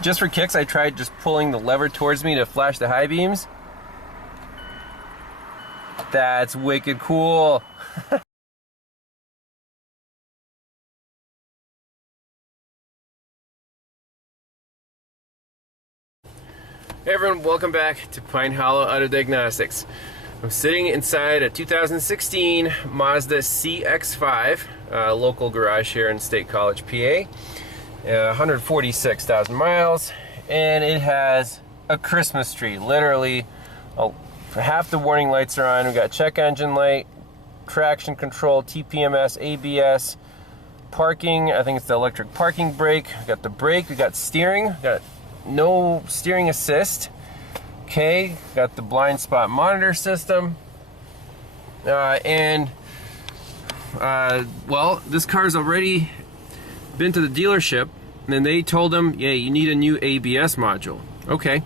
Just for kicks, I tried just pulling the lever towards me to flash the high beams. That's wicked cool. Hey everyone, welcome back to Pine Hollow Auto Diagnostics. I'm sitting inside a 2016 Mazda CX-5, local garage here in State College, PA. 146,000 miles, and it has a Christmas tree. Literally, half the warning lights are on. We got check engine light, traction control, TPMS, ABS, parking. I think it's the electric parking brake. We got the brake. We got steering. We got no steering assist. Okay, got the blind spot monitor system. Well, this car's already been to the dealership, and they told them, yeah, you need a new ABS module. Okay,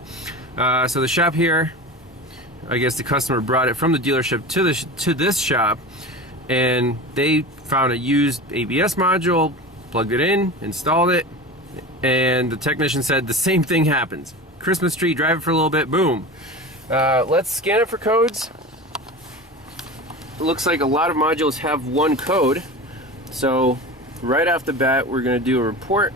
so the shop here, I guess the customer brought it from the dealership to this shop, and they found a used ABS module, plugged it in, installed it, and the technician said the same thing happens. Christmas tree, drive it for a little bit, boom. Let's scan it for codes. It looks like a lot of modules have one code, so right off the bat we're going to do a report.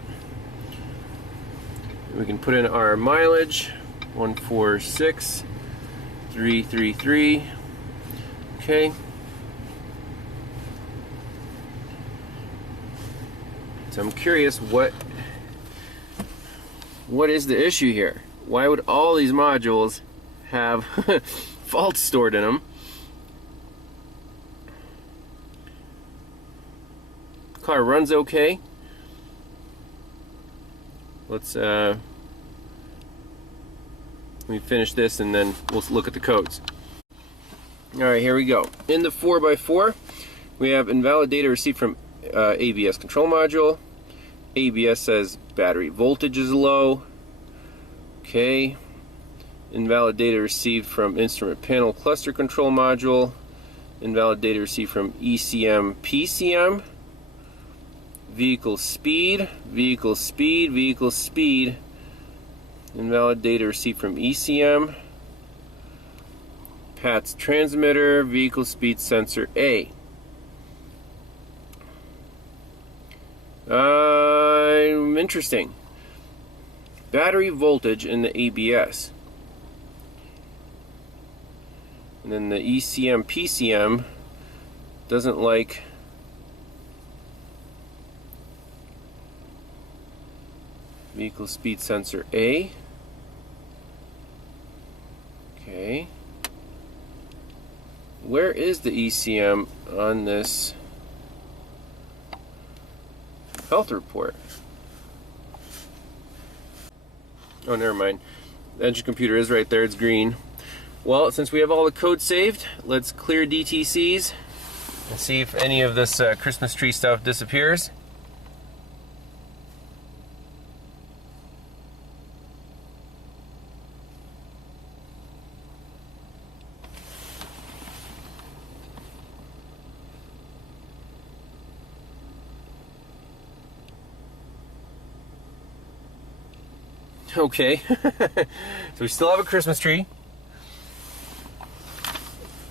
We can put in our mileage, 146,333. Okay. So I'm curious, what is the issue here? Why would all these modules have faults stored in them? The car runs okay. Let's let me finish this and then we'll look at the codes. Alright, here we go. In the 4x4, we have invalid data received from ABS control module. ABS says battery voltage is low. Okay. Invalid data received from instrument panel cluster control module. Invalid data received from ECM PCM. Vehicle speed, vehicle speed, vehicle speed. Invalid data received from ECM. PATS transmitter, vehicle speed sensor A. Interesting. Battery voltage in the ABS. And then the ECM PCM doesn't like vehicle speed sensor A. Okay. Where is the ECM on this health report? Oh, never mind. The engine computer is right there, it's green. Well, since we have all the code saved, let's clear DTCs and see if any of this Christmas tree stuff disappears. Okay, so we still have a Christmas tree.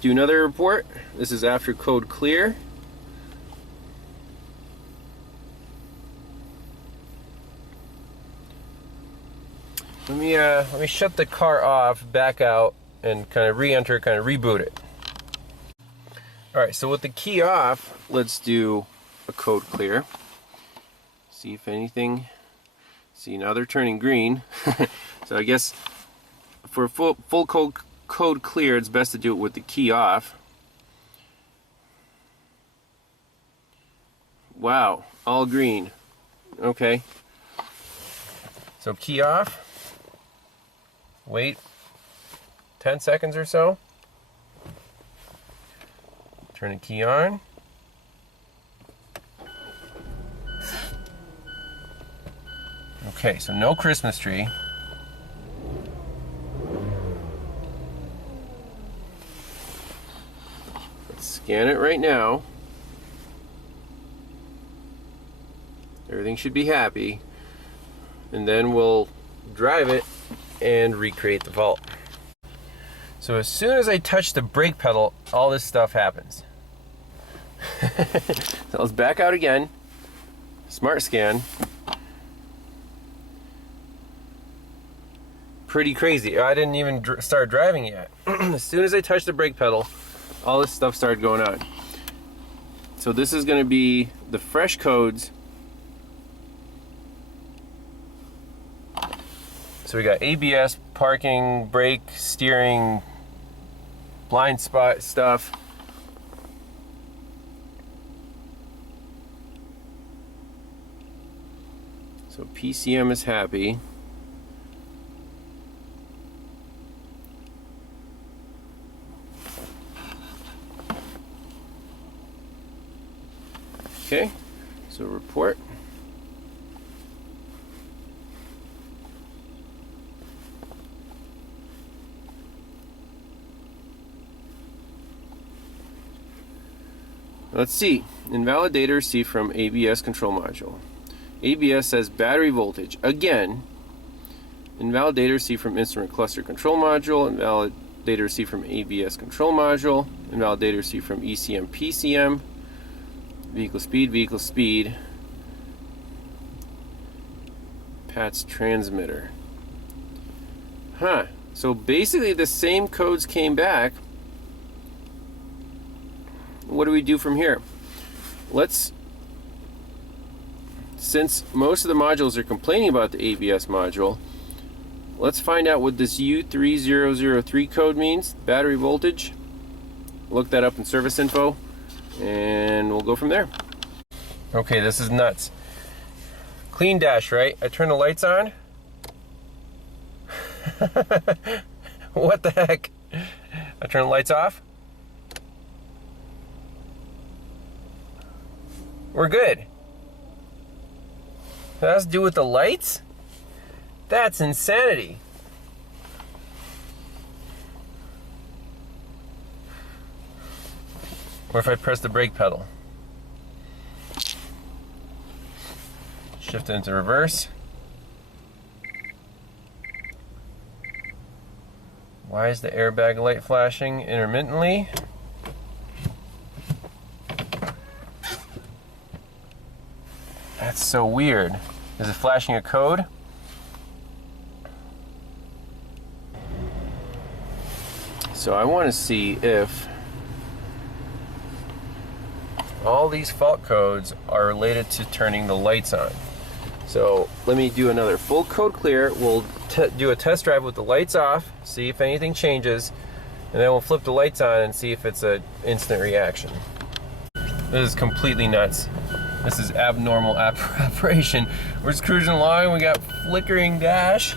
Do another report. This is after code clear. Let me shut the car off, back out, and kind of re-enter, kind of reboot it. All right, so with the key off, let's do a code clear. See if anything. See, now they're turning green. So I guess for full code clear, it's best to do it with the key off. Wow, all green. Okay. So key off. Wait 10 seconds or so. Turn the key on. Okay, so no Christmas tree. Let's scan it right now. Everything should be happy. and then we'll drive it and recreate the fault. So as soon as I touch the brake pedal, all this stuff happens. So let's back out again. Smart scan. Pretty crazy. I didn't even start driving yet. As soon as I touched the brake pedal, all this stuff started going on. So this is going to be the fresh codes. So we got ABS, parking, brake, steering, blind spot stuff. So PCM is happy. Okay, so report. Let's see. Invalid data received from ABS control module. ABS says battery voltage. Again, invalid data received from instrument cluster control module. Invalid data received from ABS control module. Invalid data received from ECM PCM. Vehicle speed. PATS transmitter. Huh. So basically the same codes came back. What do we do from here? Since most of the modules are complaining about the ABS module, let's find out what this U3003 code means, battery voltage. Look that up in service info, and we'll go from there. Okay, this is nuts. Clean dash, right? I turn the lights on. What the heck? I turn the lights off. We're good. That has to do with the lights? That's insanity. Or if I press the brake pedal. Shift it into reverse. Why is the airbag light flashing intermittently? That's so weird. Is it flashing a code? So I want to see if all these fault codes are related to turning the lights on. So let me do another full code clear. We'll do a test drive with the lights off, see if anything changes, and then we'll flip the lights on and see if it's an instant reaction. This is completely nuts. This is abnormal operation. We're just cruising along. We got flickering dash.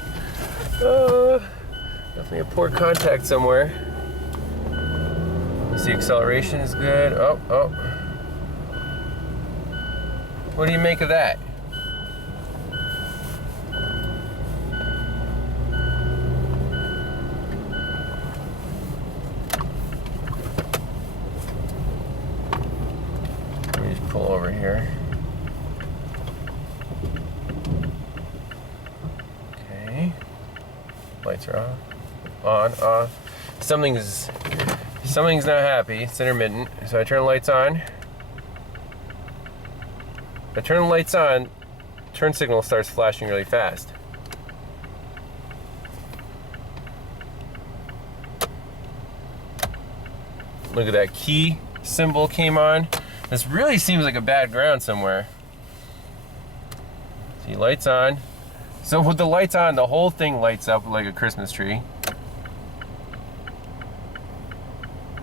Definitely a poor contact somewhere. Let's see, acceleration is good. Oh. What do you make of that? Let me just pull over here. Okay. Lights are off. Something's not happy. It's intermittent. So I turn the lights on. I turn the lights on, turn signal starts flashing really fast. Look at that, key symbol came on. This really seems like a bad ground somewhere. See, lights on. So with the lights on, the whole thing lights up like a Christmas tree.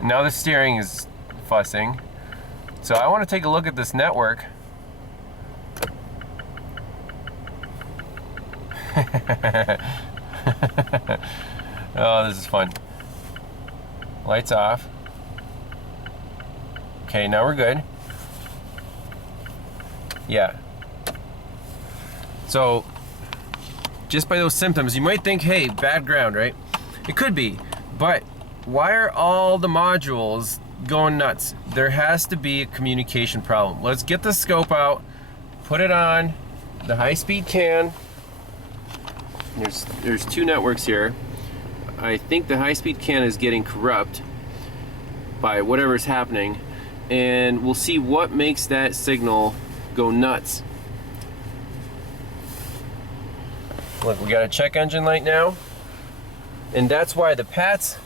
Now the steering is fussing. So I want to take a look at this network. Oh, this is fun. Lights off. Okay, now we're good. Yeah. So, just by those symptoms, you might think, hey, bad ground, right? It could be, but why are all the modules going nuts? There has to be a communication problem. Let's get the scope out, put it on the high-speed can. There's two networks here. I think the high-speed CAN is getting corrupt by whatever's happening, and we'll see what makes that signal go nuts. Look, we got a check engine light now, and that's why the PATS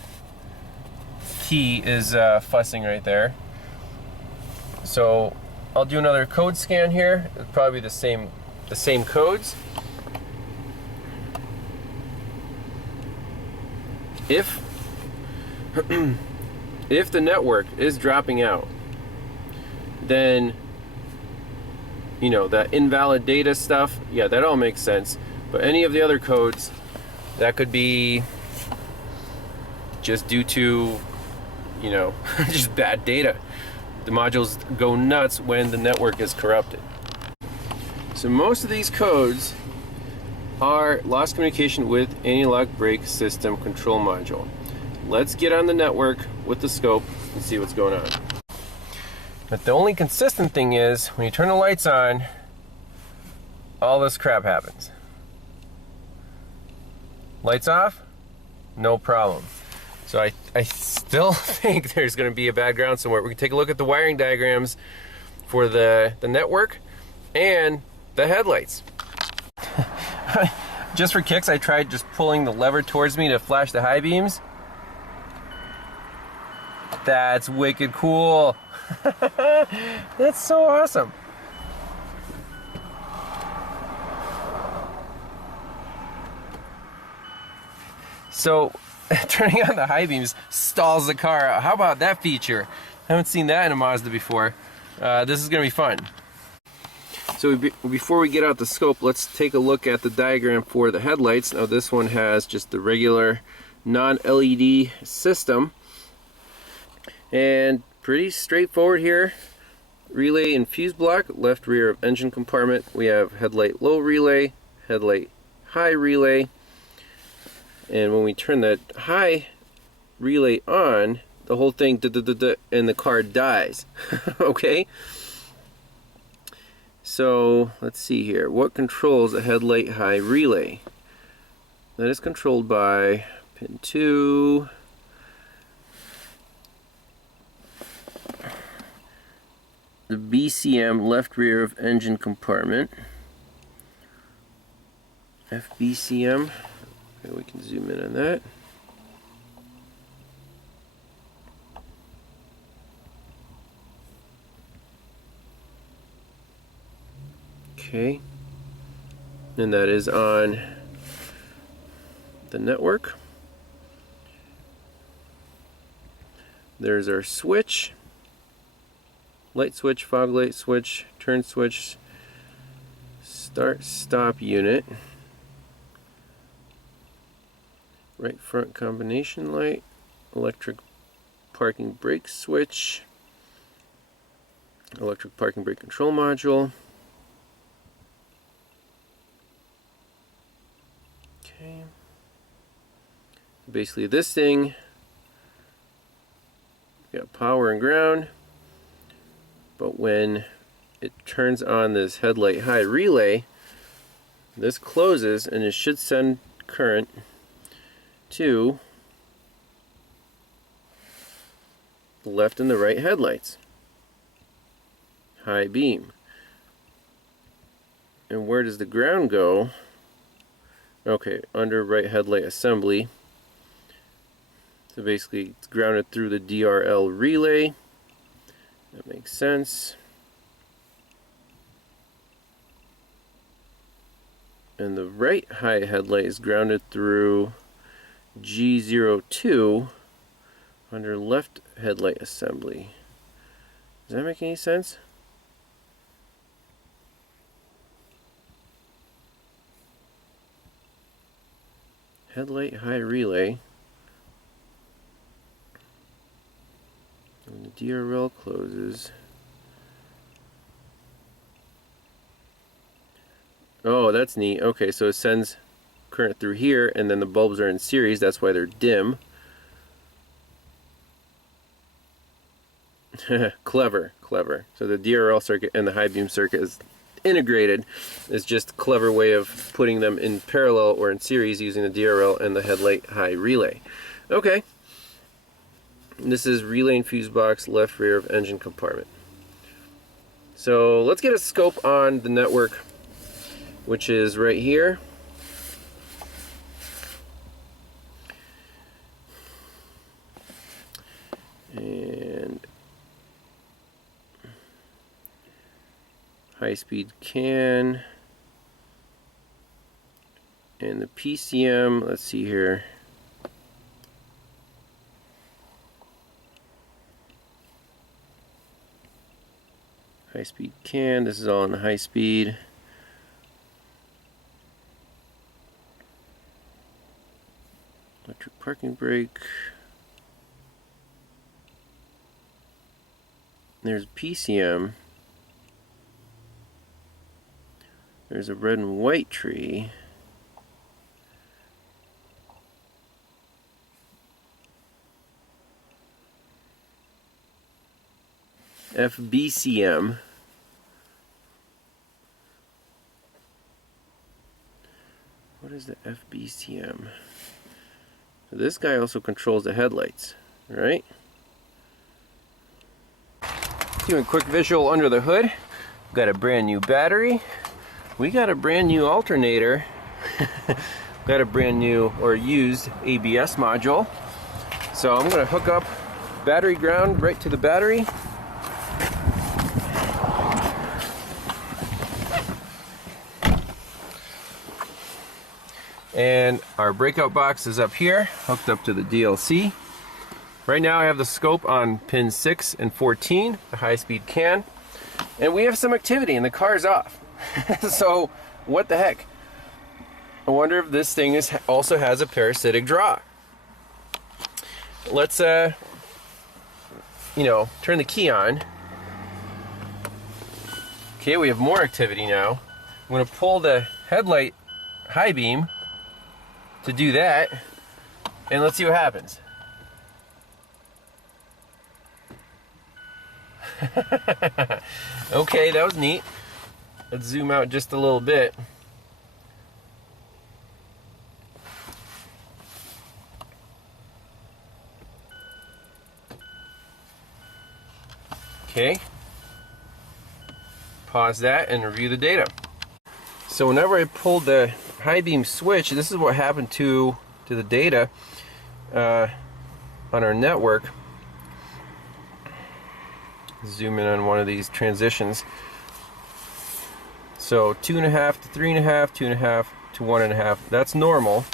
key is fussing right there. So I'll do another code scan here. It'll probably be the same codes. If if the network is dropping out, then you know, that invalid data stuff, yeah, that all makes sense. But any of the other codes, that could be just due to, you know, just bad data. The modules go nuts when the network is corrupted. So most of these codes are lost communication with anti-lock brake system control module. Let's get on the network with the scope and see what's going on. But the only consistent thing is, when you turn the lights on, all this crap happens. Lights off, no problem. So I still think there's going to be a bad ground somewhere. We can take a look at the wiring diagrams for the network and the headlights. Just for kicks, I tried just pulling the lever towards me to flash the high beams. That's wicked cool. That's so awesome. So turning on the high beams stalls the car out. How about that feature? I haven't seen that in a Mazda before. This is gonna be fun. So before we get out the scope, let's take a look at the diagram for the headlights. Now this one has just the regular non-LED system, and pretty straightforward here. Relay and fuse block, left rear of engine compartment. We have headlight low relay, headlight high relay, and when we turn that high relay on, the whole thing and the car dies. Okay, so let's see here. What controls a headlight high relay? That is controlled by pin 2, the BCM, left rear of engine compartment, FBCM. Okay, we can zoom in on that. Okay, and that is on the network. There's our switch, light switch, fog light switch, turn switch, start stop unit, right front combination light, electric parking brake switch, electric parking brake control module. Okay. Basically this thing, got power and ground, but when it turns on this headlight high relay, this closes and it should send current to the left and the right headlights, high beam. And where does the ground go? Okay, under right headlight assembly. So basically it's grounded through the DRL relay. That makes sense. And the right high headlight is grounded through G02 under left headlight assembly. Does that make any sense? Headlight high relay. When the DRL closes. Oh, that's neat. Okay, so it sends current through here, and then the bulbs are in series. That's why they're dim. Clever, clever. So the DRL circuit and the high beam circuit is integrated. It's just a clever way of putting them in parallel or in series using the DRL and the headlight high relay. Okay. This is relay and fuse box, left rear of engine compartment. So let's get a scope on the network, which is right here. And high-speed CAN. And the PCM, let's see here. High-speed CAN, this is all in the high speed. Electric parking brake. There's PCM. There's a red and white tree. FBCM. What is the FBCM? So this guy also controls the headlights, right? Doing a quick visual under the hood. Got a brand new battery. We got a brand new alternator. Got a brand new or used ABS module. So I'm gonna hook up battery ground right to the battery. And our breakout box is up here, hooked up to the DLC. Right now I have the scope on pins 6 and 14, the high-speed CAN. And we have some activity and the car's off. So, what the heck? I wonder if this thing also has a parasitic draw. Let's, turn the key on. Okay, we have more activity now. I'm going to pull the headlight high beam to do that, and let's see what happens. Okay, that was neat. Let's zoom out just a little bit. Okay. Pause that and review the data. So whenever I pulled the high beam switch, this is what happened to the data on our network. Zoom in on one of these transitions. So 2.5 to 3.5, 2.5 to 1.5. That's normal.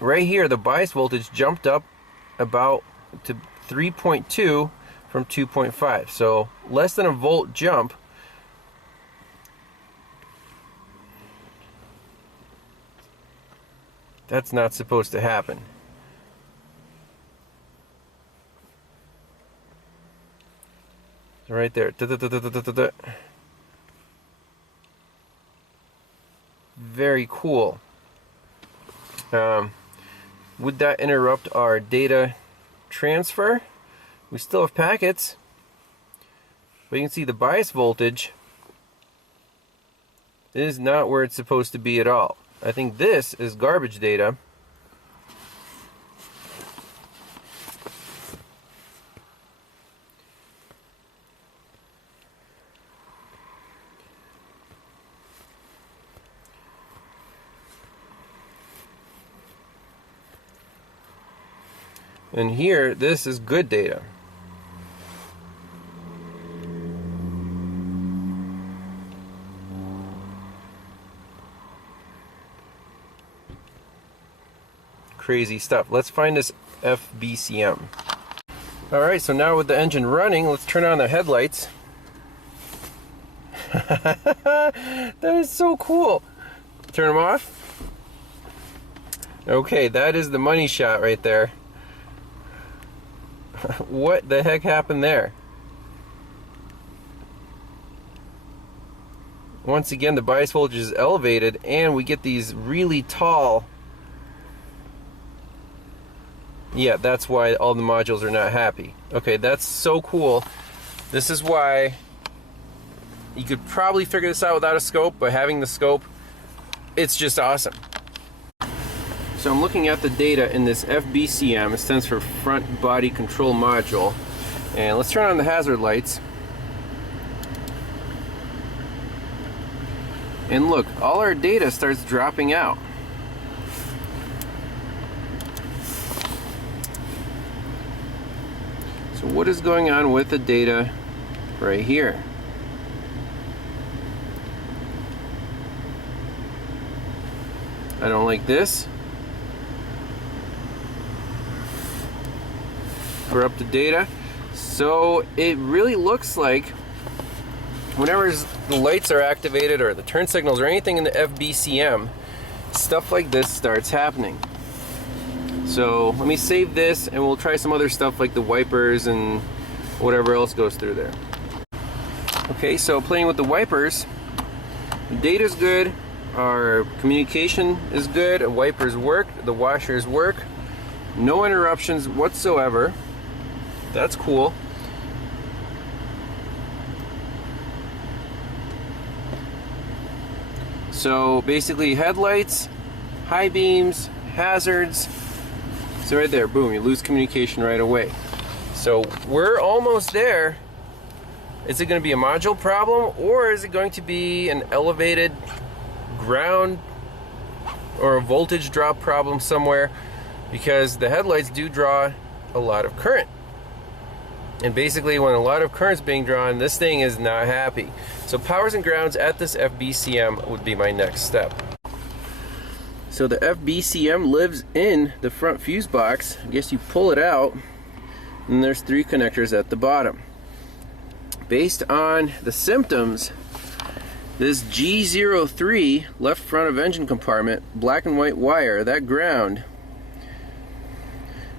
Right here, the bias voltage jumped up about to 3.2 from 2.5. So less than a volt jump. That's not supposed to happen. Right there. Very cool. Would that interrupt our data transfer? We still have packets, but you can see the bias voltage is not where it's supposed to be at all. I think this is garbage data. And here, this is good data. Crazy stuff. Let's find this FBCM. Alright, so now with the engine running, let's turn on the headlights. That is so cool. Turn them off. Okay, that is the money shot right there. What the heck happened there? Once again, the bias voltage is elevated and we get these really tall. Yeah, that's why all the modules are not happy. Okay, that's so cool. This is why You could probably figure this out without a scope, but having the scope, it's just awesome. So I'm looking at the data in this FBCM. It stands for Front Body Control Module. And let's turn on the hazard lights. And look, all our data starts dropping out. So what is going on with the data right here? I don't like this. For up the data. So it really looks like whenever the lights are activated or the turn signals or anything in the FBCM, stuff like this starts happening. So let me save this and we'll try some other stuff like the wipers and whatever else goes through there. Okay, so playing with the wipers, the data's good, our communication is good, the wipers work, the washers work, no interruptions whatsoever. That's cool. So basically headlights, high beams, hazards. So right there, boom, you lose communication right away. So we're almost there. Is it going to be a module problem, or is it going to be an elevated ground or a voltage drop problem somewhere? Because the headlights do draw a lot of current. And basically when a lot of current's being drawn, this thing is not happy. So powers and grounds at this FBCM would be my next step. So the FBCM lives in the front fuse box. I guess you pull it out and there's 3 connectors at the bottom. Based on the symptoms, this G03 left front of engine compartment, black and white wire, that ground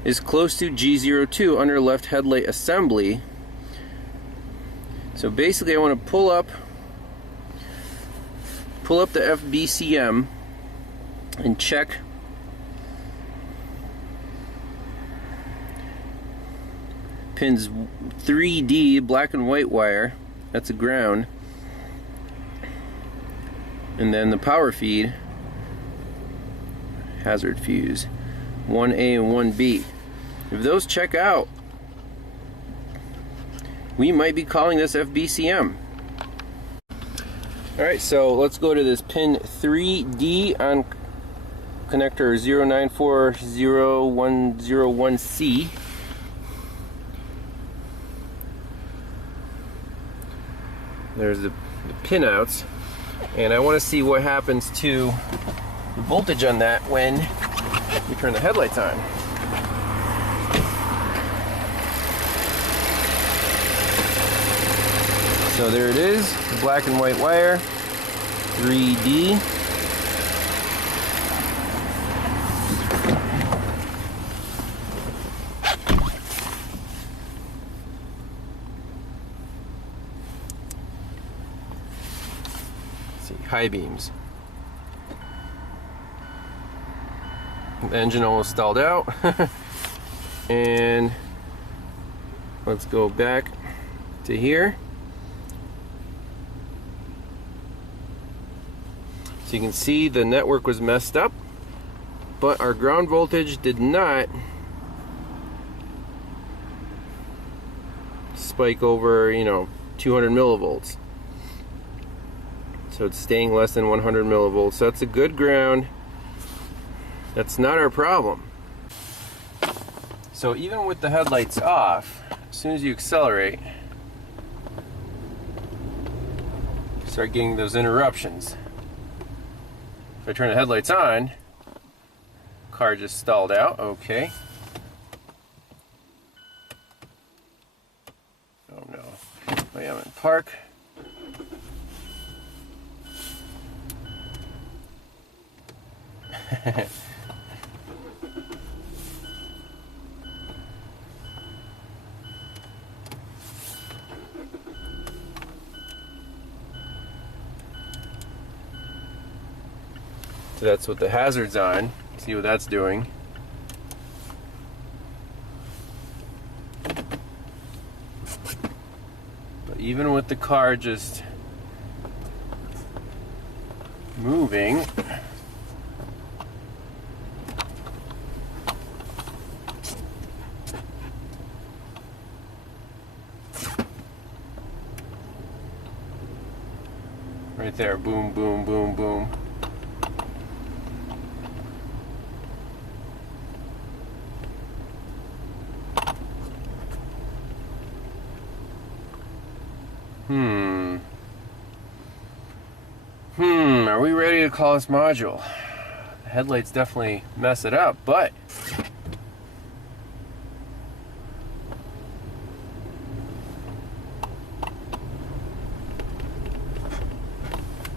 is close to G02 under left headlight assembly. So basically I want to pull up the FBCM and check pins 3D, black and white wire, that's a ground, and then the power feed, hazard fuse, 1A and 1B. If those check out, we might be calling this FBCM. Alright, so let's go to this pin 3D on connector 09400101C. There's the pinouts, and I want to see what happens to the voltage on that when we turn the headlights on. So there it is, the black and white wire, 3D. Let's see, high beams. The engine almost stalled out. And let's go back to here. So you can see the network was messed up, but our ground voltage did not spike over, 200 millivolts. So it's staying less than 100 millivolts. So that's a good ground. That's not our problem. So even with the headlights off, as soon as you accelerate, you start getting those interruptions. If I turn the headlights on, car just stalled out. Okay. Oh no. I am in park. So that's what the hazard's on. See what that's doing. But even with the car just moving. Right there, boom, boom, boom, boom. Are we ready to call this module? The headlights definitely mess it up, but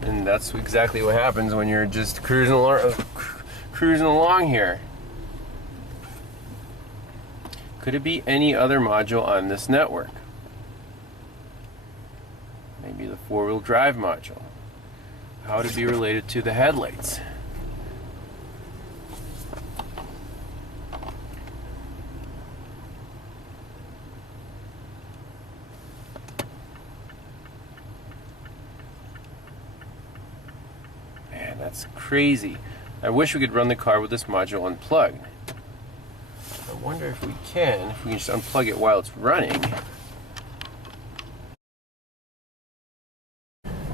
and that's exactly what happens when you're just cruising along here. Could it be any other module on this network? Maybe the four-wheel drive module. How would it be related to the headlights? Man, that's crazy. I wish we could run the car with this module unplugged. I wonder if we can just unplug it while it's running.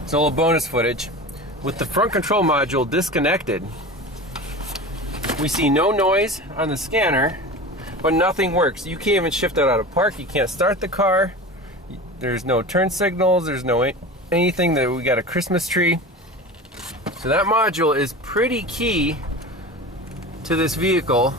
It's a little bonus footage. With the front control module disconnected, we see no noise on the scanner, but nothing works. You can't even shift it out of park. You can't start the car. There's no turn signals. There's no anything that we got a Christmas tree. So that module is pretty key to this vehicle.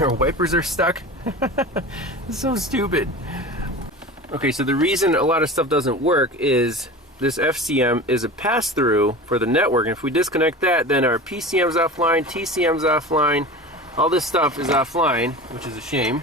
Our wipers are stuck. It's so stupid. Okay, so the reason a lot of stuff doesn't work is this FCM is a pass-through for the network, and if we disconnect that, then our PCM's offline, TCM's offline, all this stuff is offline, which is a shame.